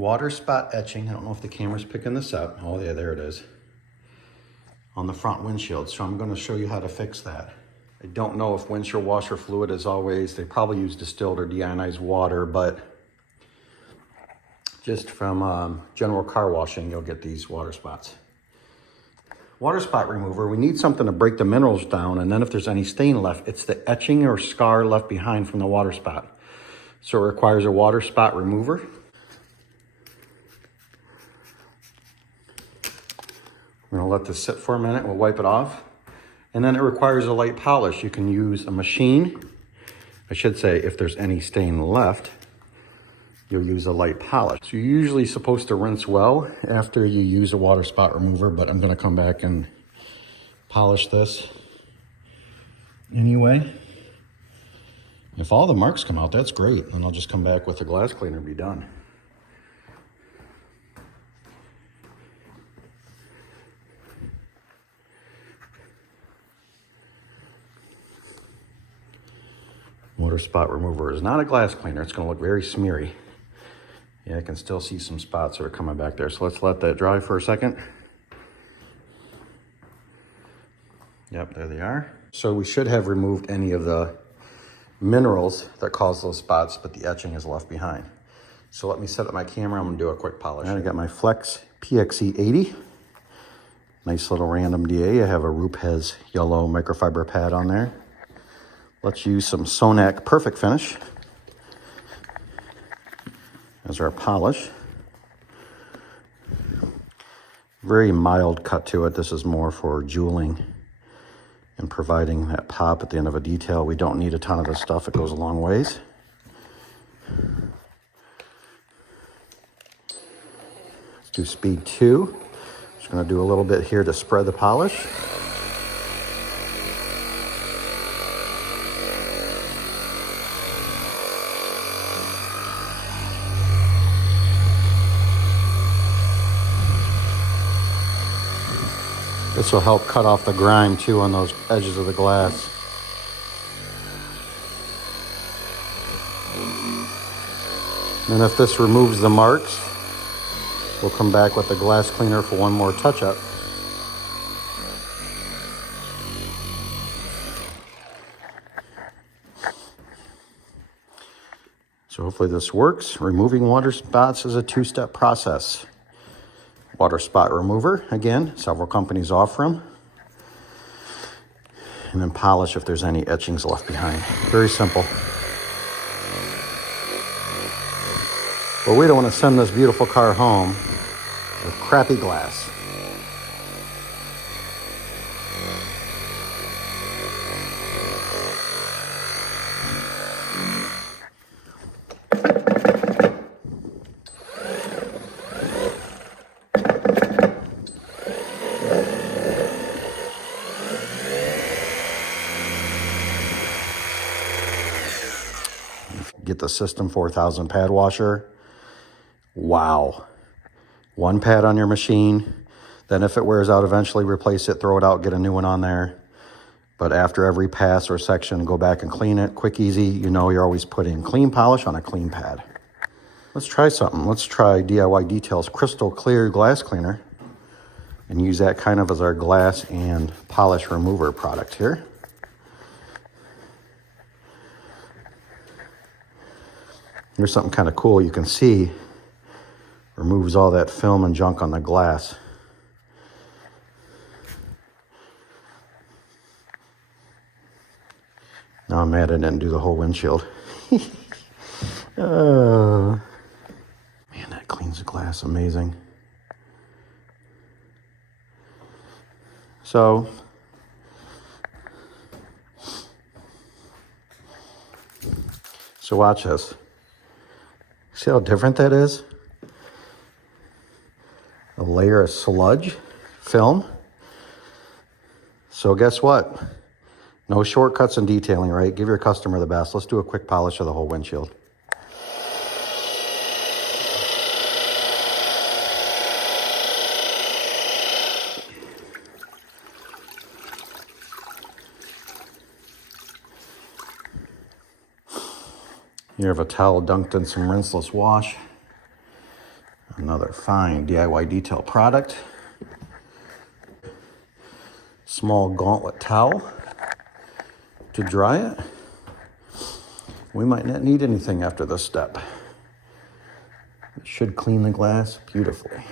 Water spot etching. I don't know if the camera's picking this up. Oh yeah, there it is. On the front windshield. So I'm going to show you how to fix that. I don't know if windshield washer fluid is always, they probably use distilled or deionized water, but just from general car washing, you'll get these water spots. Water spot remover, we need something to break the minerals down, and then if there's any stain left, it's the etching or scar left behind from the water spot. So it requires a water spot remover. We're gonna let this sit for a minute, we'll wipe it off. And then it requires a light polish. You can use a machine. I should say, if there's any stain left, you'll use a light polish. So you're usually supposed to rinse well after you use a water spot remover, but I'm gonna come back and polish this anyway. If all the marks come out, that's great. Then I'll just come back with a glass cleaner and be done. Water spot remover is not a glass cleaner. It's gonna look very smeary. Yeah, I can still see some spots that are coming back there. So let's let that dry for a second. Yep, there they are. So we should have removed any of the minerals that cause those spots, but the etching is left behind. So let me set up my camera. I'm gonna do a quick polish. And I got my Flex PXE 80. Nice little random DA. I have a Rupes yellow microfiber pad on there. Let's use some Sonac Perfect Finish as our polish. Very mild cut to it. This is more for jeweling and providing that pop at the end of a detail. We don't need a ton of this stuff. It goes a long ways. Let's do speed 2. Just gonna do a little bit here to spread the polish. This will help cut off the grime too on those edges of the glass. And if this removes the marks, we'll come back with the glass cleaner for one more touch-up. So hopefully this works. Removing water spots is a two-step process. Water spot remover, again, several companies offer them. And then polish if there's any etchings left behind. Very simple. But we don't want to send this beautiful car home with crappy glass. Get the System 4000 pad washer. Wow. One pad on your machine. Then if it wears out, eventually replace it, throw it out, get a new one on there. But after every pass or section, go back and clean it. Quick, easy. You know you're always putting clean polish on a clean pad. Let's try something. Let's try DIY Details Crystal Clear Glass Cleaner and use that kind of as our glass and polish remover product here. Here's something kind of cool. You can see removes all that film and junk on the glass. Now I'm mad I didn't do the whole windshield. Man, that cleans the glass amazing. So watch this. See how different that is? A layer of sludge film. So guess what? No shortcuts in detailing, right? Give your customer the best. Let's do a quick polish of the whole windshield. You have a towel dunked in some rinseless wash. Another fine DIY detail product. Small gauntlet towel to dry it. We might not need anything after this step. It should clean the glass beautifully.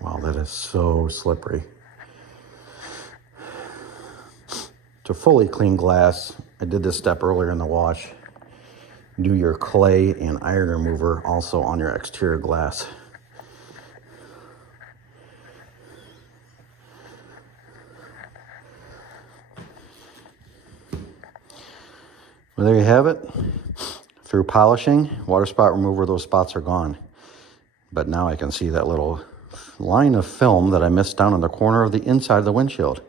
Wow, that is so slippery. To fully clean glass, I did this step earlier in the wash. Do your clay and iron remover also on your exterior glass. Well, there you have it. Through polishing, water spot remover, those spots are gone. But now I can see that little line of film that I missed down in the corner of the inside of the windshield.